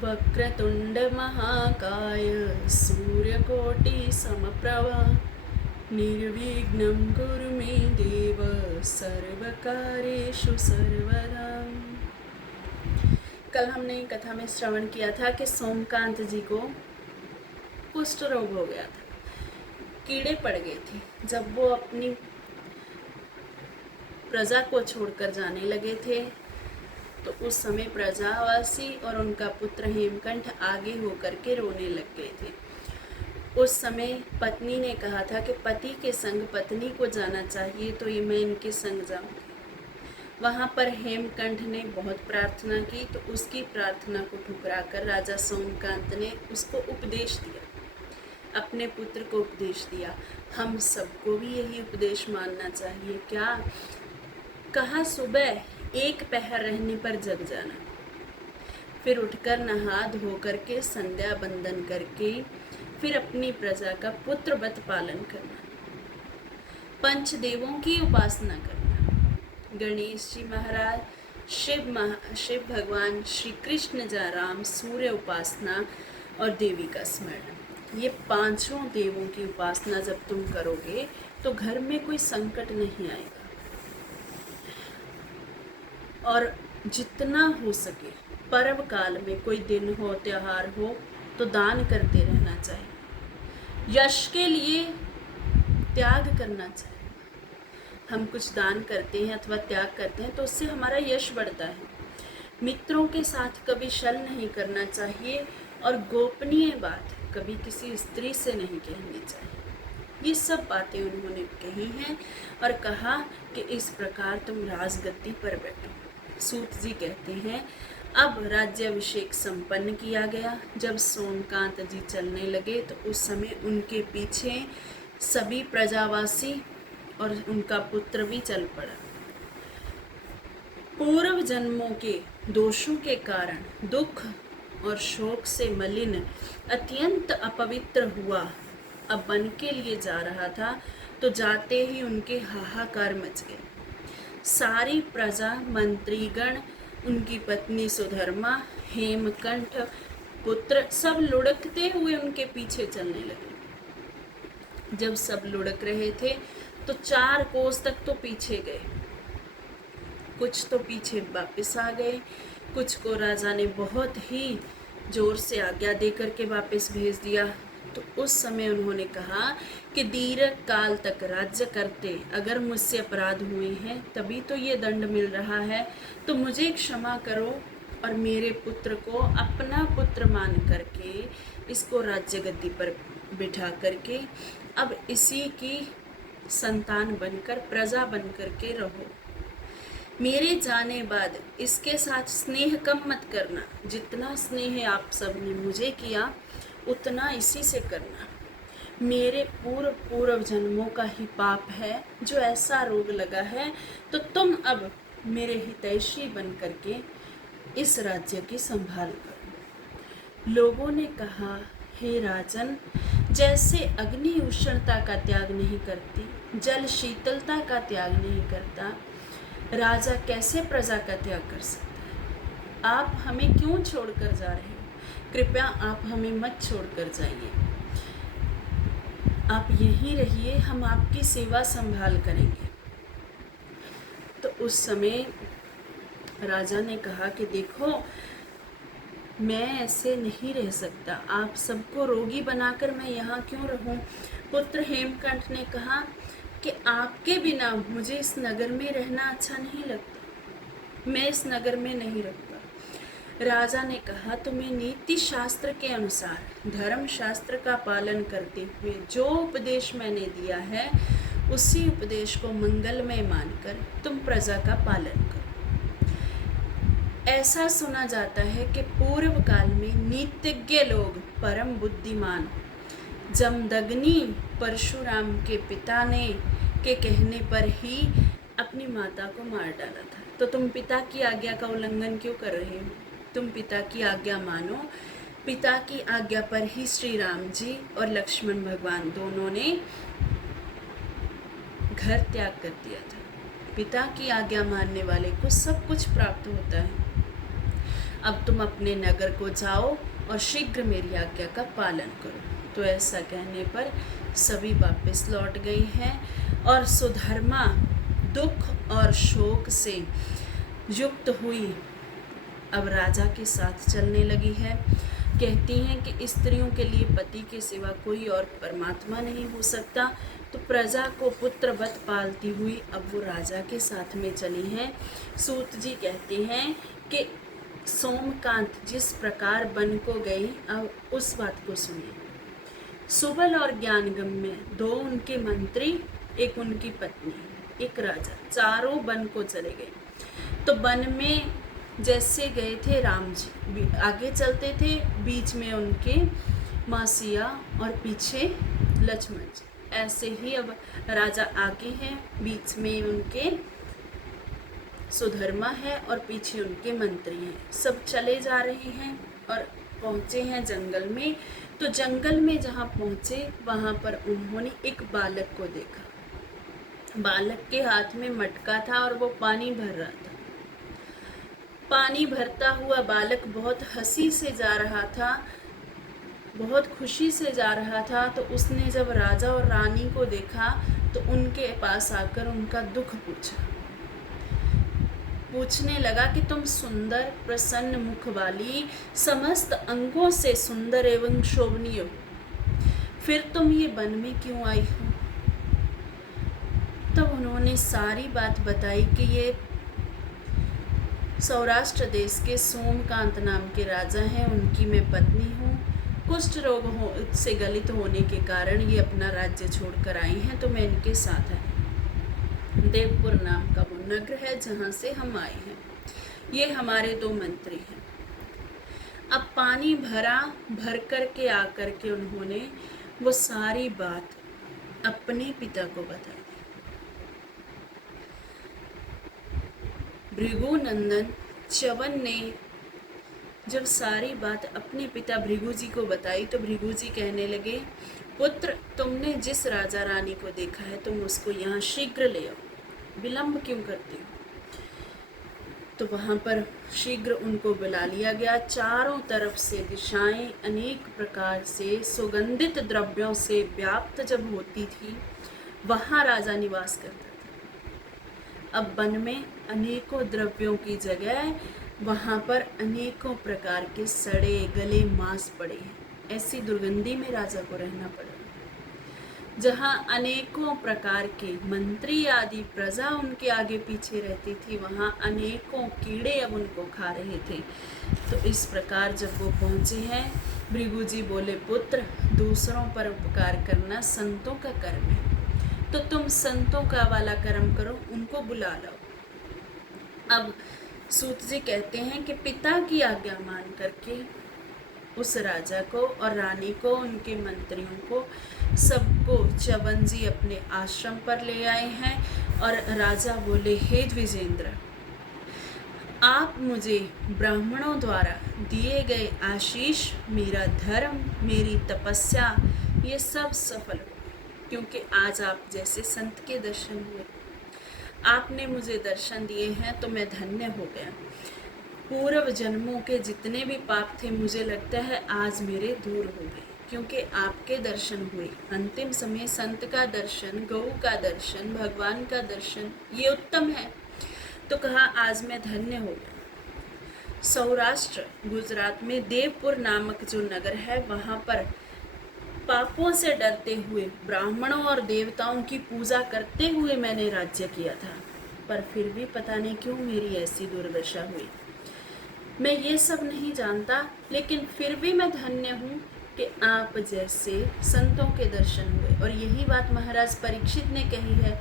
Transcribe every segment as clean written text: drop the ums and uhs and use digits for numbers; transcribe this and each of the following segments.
वक्रतुंड महाकाय सूर्यकोटि समप्रभा निर्विघ्नं कुरु मे देव सर्वकार्येषु सर्वदा। कल हमने कथा में श्रवण किया था कि सोमकांत जी को कुष्ठ रोग हो गया था, कीड़े पड़ गए थे। जब वो अपनी प्रजा को छोड़कर जाने लगे थे तो उस समय प्रजावासी और उनका पुत्र हेमकंठ आगे होकर के रोने लग गए थे। उस समय पत्नी ने कहा था कि पति के संग पत्नी को जाना चाहिए, तो ये मैं इनके संग जाऊंगी। वहाँ पर हेमकंठ ने बहुत प्रार्थना की, तो उसकी प्रार्थना को ठुकराकर राजा सोमकांत ने उसको उपदेश दिया, अपने पुत्र को उपदेश दिया। हम सबको भी यही उपदेश मानना चाहिए क्या? कहा सुबह एक पहर रहने पर जग जाना, फिर उठकर नहा धो करके संध्या बंदन करके फिर अपनी प्रजा का पुत्रवत पालन करना, पंचदेवों की उपासना करना, गणेश जी महाराज, शिव भगवान, श्री कृष्ण जा राम, सूर्य उपासना और देवी का स्मरण। ये पांचों देवों की उपासना जब तुम करोगे तो घर में कोई संकट नहीं आएगा। और जितना हो सके पर्व काल में कोई दिन हो, त्योहार हो, तो दान करते रहना चाहिए। यश के लिए त्याग करना चाहिए। हम कुछ दान करते हैं अथवा त्याग करते हैं तो उससे हमारा यश बढ़ता है। मित्रों के साथ कभी छल नहीं करना चाहिए और गोपनीय बात कभी किसी स्त्री से नहीं कहनी चाहिए। ये सब बातें उन्होंने कही हैं और कहा कि इस प्रकार तुम राजगद्दी पर बैठो। सूत जी कहते हैं अब राज्याभिषेक संपन्न किया गया। जब सोमकांत जी चलने लगे तो उस समय उनके पीछे सभी प्रजावासी और उनका पुत्र भी चल पड़ा। पूर्व जन्मों के दोषों के कारण दुख और शोक से मलिन अत्यंत अपवित्र हुआ अब वन के लिए जा रहा था, तो जाते ही उनके हाहाकार मच गए। सारी प्रजा, मंत्रीगण, उनकी पत्नी सुधर्मा, हेमकंठ पुत्र सब लुढ़कते हुए उनके पीछे चलने लगे। जब सब लुढ़क रहे थे तो 4 कोस तक तो पीछे गए, कुछ तो पीछे वापस आ गए, कुछ को राजा ने बहुत ही जोर से आज्ञा दे करके वापस भेज दिया। तो उस समय उन्होंने कहा कि दीर्घ काल तक राज्य करते अगर मुझसे अपराध हुए हैं तभी तो ये दंड मिल रहा है, तो मुझे क्षमा करो और मेरे पुत्र को अपना पुत्र मान करके इसको राज्य गद्दी पर बिठा करके अब इसी की संतान बनकर, प्रजा बन करके रहो। मेरे जाने बाद इसके साथ स्नेह कम मत करना। जितना स्नेह आप सब ने मुझे किया उतना इसी से करना। मेरे पूर्व जन्मों का ही पाप है जो ऐसा रोग लगा है, तो तुम अब मेरे हितैषी बन करके इस राज्य की संभाल करो। लोगों ने कहा, हे राजन, जैसे अग्नि उष्णता का त्याग नहीं करती, जल शीतलता का त्याग नहीं करता, राजा कैसे प्रजा का त्याग कर सकता है? आप हमें क्यों छोड़कर जा रहे हो? कृपया आप हमें मत छोड़कर जाइए, आप यहीं रहिए, हम आपकी सेवा संभाल करेंगे। तो उस समय राजा ने कहा कि देखो, मैं ऐसे नहीं रह सकता, आप सबको रोगी बनाकर मैं यहाँ क्यों रहूं? पुत्र हेमकंठ ने कहा कि आपके बिना मुझे इस नगर में रहना अच्छा नहीं लगता, मैं इस नगर में नहीं रहूंगा। राजा ने कहा, तुम्हें नीति शास्त्र के अनुसार धर्म शास्त्र का पालन करते हुए जो उपदेश मैंने दिया है उसी उपदेश को मंगलमय मानकर तुम प्रजा का पालन करो। ऐसा सुना जाता है कि पूर्व काल में नीतिज्ञ लोग, परम बुद्धिमान जमदग्नि परशुराम के पिता ने के कहने पर ही अपनी माता को मार डाला था। तो तुम पिता की आज्ञा का उल्लंघन क्यों कर रहे हो? तुम पिता की आज्ञा मानो। पिता की आज्ञा पर ही श्री राम जी और लक्ष्मण भगवान दोनों ने घर त्याग कर दिया था। पिता की आज्ञा मानने वाले को सब कुछ प्राप्त होता है। अब तुम अपने नगर को जाओ और शीघ्र मेरी आज्ञा का पालन करो। तो ऐसा कहने पर सभी वापस लौट गए हैं और सुधर्मा दुख और शोक से युक्त हुई अब राजा के साथ चलने लगी है। कहती हैं कि स्त्रियों के लिए पति के सिवा कोई और परमात्मा नहीं हो सकता। तो प्रजा को पुत्रवत पालती हुई अब वो राजा के साथ में चली हैं। सूत जी कहते हैं कि सोमकांत जिस प्रकार वन को गई, अब उस बात को सुनिए। सुबल और ज्ञानगम्य दो उनके मंत्री, एक उनकी पत्नी, एक राजा, चारों वन को चले गए। तो वन में जैसे गए थे राम जी, आगे चलते थे, बीच में उनके माँ सिया और पीछे लक्ष्मण जी, ऐसे ही अब राजा आगे हैं, बीच में उनके सुधर्मा है और पीछे उनके मंत्री हैं। सब चले जा रहे हैं और पहुँचे हैं जंगल में। तो जंगल में जहाँ पहुँचे वहाँ पर उन्होंने एक बालक को देखा। बालक के हाथ में मटका था और वो पानी भर रहा था। पानी भरता हुआ बालक बहुत हंसी से जा रहा था, बहुत खुशी से जा रहा था। तो उसने जब राजा और रानी को देखा तो उनके पास आकर उनका दुख पूछने लगा कि तुम सुंदर प्रसन्न मुख वाली, समस्त अंगों से सुंदर एवं शोभनीय हो, फिर तुम ये वन में क्यों आई हो? तब उन्होंने सारी बात बताई कि ये सौराष्ट्र देश के सोमकांत नाम के राजा हैं, उनकी मैं पत्नी हूँ। कुष्ठ रोग से गलित होने के कारण ये अपना राज्य छोड़कर आई हैं, तो मैं इनके साथ आई। देवपुर नाम का वो नगर है जहाँ से हम आए हैं। ये हमारे दो मंत्री हैं। अब पानी भर कर के आकर के उन्होंने वो सारी बात अपने पिता को बताई। भृगुनंदन च्यवन ने जब सारी बात अपने पिता भृगु जी को बताई तो भृगु जी कहने लगे, पुत्र, तुमने जिस राजा रानी को देखा है तुम उसको यहाँ शीघ्र ले आओ, विलंब क्यों करते हो? तो वहाँ पर शीघ्र उनको बुला लिया गया। चारों तरफ से दिशाएं अनेक प्रकार से सुगंधित द्रव्यों से व्याप्त जब होती थी, वहाँ राजा निवास करता था। अब वन में अनेकों द्रव्यों की जगह वहाँ पर अनेकों प्रकार के सड़े गले मांस पड़े हैं। ऐसी दुर्गंधी में राजा को रहना पड़ा। जहाँ अनेकों प्रकार के मंत्री आदि प्रजा उनके आगे पीछे रहती थी, वहाँ अनेकों कीड़े अब उनको खा रहे थे। तो इस प्रकार जब वो पहुँचे हैं, भृगु जी बोले, पुत्र, दूसरों पर उपकार करना संतों का कर्म है, तो तुम संतों का वाला कर्म करो, उनको बुला लाओ। अब सूत जी कहते हैं कि पिता की आज्ञा मान करके उस राजा को और रानी को, उनके मंत्रियों को, सबको च्यवन जी अपने आश्रम पर ले आए हैं। और राजा बोले, हे द्विजेंद्र, आप मुझे ब्राह्मणों द्वारा दिए गए आशीष, मेरा धर्म, मेरी तपस्या, ये सब सफल हो, क्योंकि आज आप जैसे संत के दर्शन हुए। आपने मुझे दर्शन दिए हैं तो मैं धन्य हो गया। पूर्व जन्मों के जितने भी पाप थे, मुझे लगता है आज मेरे दूर हो गए, क्योंकि आपके दर्शन हुए। अंतिम समय संत का दर्शन, गौ का दर्शन, भगवान का दर्शन, ये उत्तम है। तो कहा, आज मैं धन्य हो गया। सौराष्ट्र गुजरात में देवपुर नामक जो नगर है, वहाँ पर पापों से डरते हुए, ब्राह्मणों और देवताओं की पूजा करते हुए मैंने राज्य किया था, पर फिर भी पता नहीं क्यों मेरी ऐसी दुर्दशा हुई। मैं ये सब नहीं जानता, लेकिन फिर भी मैं धन्य हूँ कि आप जैसे संतों के दर्शन हुए। और यही बात महाराज परीक्षित ने कही है,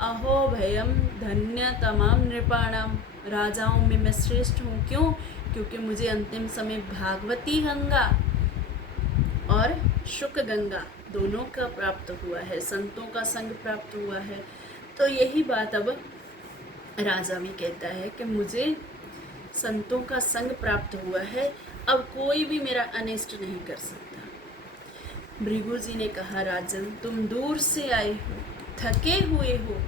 अहो भयम धन्य तमाम नृपाणाम, राजाओं में मैं श्रेष्ठ हूँ। क्यों? क्योंकि मुझे अंतिम समय भागवती गंगा और शुक गंगा दोनों का प्राप्त हुआ है, संतों का संग प्राप्त हुआ है। तो यही बात अब राजा भी कहता है कि मुझे संतों का संग प्राप्त हुआ है, अब कोई भी मेरा अनिष्ट नहीं कर सकता। भृगु जी ने कहा, राजन, तुम दूर से आए हो, थके हुए हो,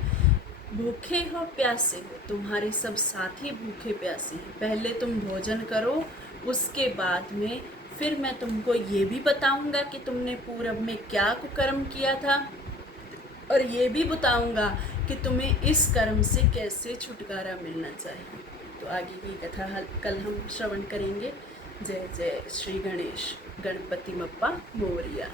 भूखे हो प्यासे हो, तुम्हारे सब साथी भूखे प्यासे हैं। पहले तुम भोजन करो, उसके बाद में फिर मैं तुमको ये भी बताऊंगा कि तुमने पूरब में क्या कुकर्म किया था, और ये भी बताऊंगा कि तुम्हें इस कर्म से कैसे छुटकारा मिलना चाहिए। तो आगे की कथा कल हम श्रवण करेंगे। जय जय श्री गणेश, गणपति बप्पा मोरिया।